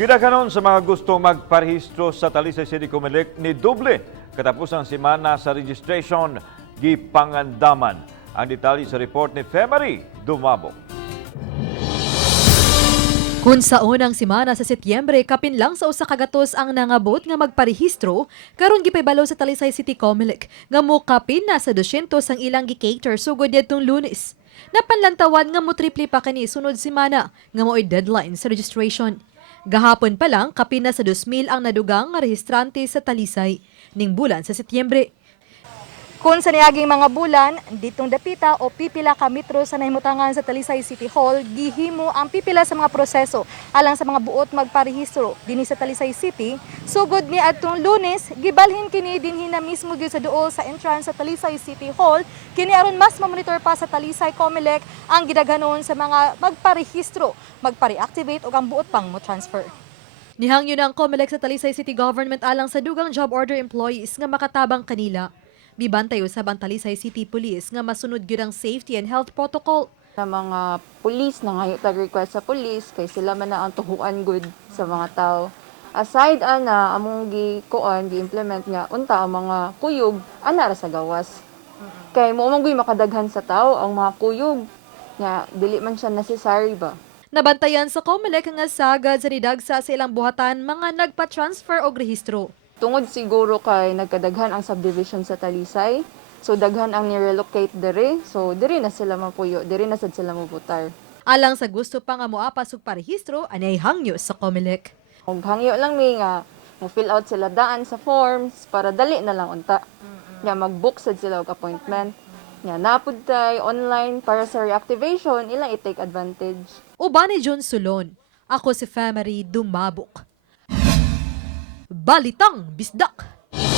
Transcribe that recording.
Gidakanon sa mga gusto magparehistro sa Talisay City Comelec ni doble katapos ang semana sa registration gipangandaman. Ang detalye sa report ni Femari Dumabo. Kung sa unang semana sa Setyembre, kapin lang sa usa ka gatos ang nangabot nga magparehistro, karon gipahibalo sa Talisay City Comelec nga mokapin na sa 200 ang ilang gi-cater sugod nitong Lunes. Napanlantawan nga mo triple pa kani sunod semana nga mo'y deadline sa registration. Gahapon pa lang kapin na sa 2,000 ang nadugang nga rehistrante sa Talisay ning bulan sa Setyembre. Kung sa niyaging mga bulan, ditong dapita o pipila ka metro sa nahimutangan sa Talisay City Hall, gihimo ang pipila sa mga proseso alang sa mga buot magparehistro dinhi sa Talisay City. Sugod ni adtong Lunes, gibalhin kini dinhi na mismo gyud sa duol sa entrance sa Talisay City Hall. Kini aron mas mamonitor pa sa Talisay Comelec ang gidaghanon sa mga magparehistro, magpa-reactivate ug ang buot pang mo transfer. Nihangyo na ang Comelec sa Talisay City Government alang sa dugang job order employees nga makatabang kanila. Bibantay usab ang Talisay City Police nga masunod gyud ang safety and health protocol. Sa mga pulis na ngayon tag-request sa pulis kay sila man na ang tuhuan good sa mga tao. Aside ana among gi-implement nga unta ang mga kuyog ana ra sa gawas. Kay mo man makadaghan sa tao ang mga kuyog nga dili man siya necessary ba. Nabantayan sa Comelec nga sagad sa nidagsa sa ilang buhatan mga nagpa-transfer og rehistro. Tungod siguro kay nagkadaghan ang subdivision sa Talisay. So daghan ang ni-relocate diri. So diri na sila mapuyo, diri na sad sila mabutar. Alang sa gusto pa nga moapas og parehistro, anay hangyo sa Comelec. Ug hangyo lang mi nga mo fill out sila daan sa forms para dali na lang unta. Nga mag-book sad sila og appointment. Nga napud tay online para sa reactivation, ilang i-take advantage. Uban ni John Sulon, ako si Femari Dumabok. Balitang Bisdak.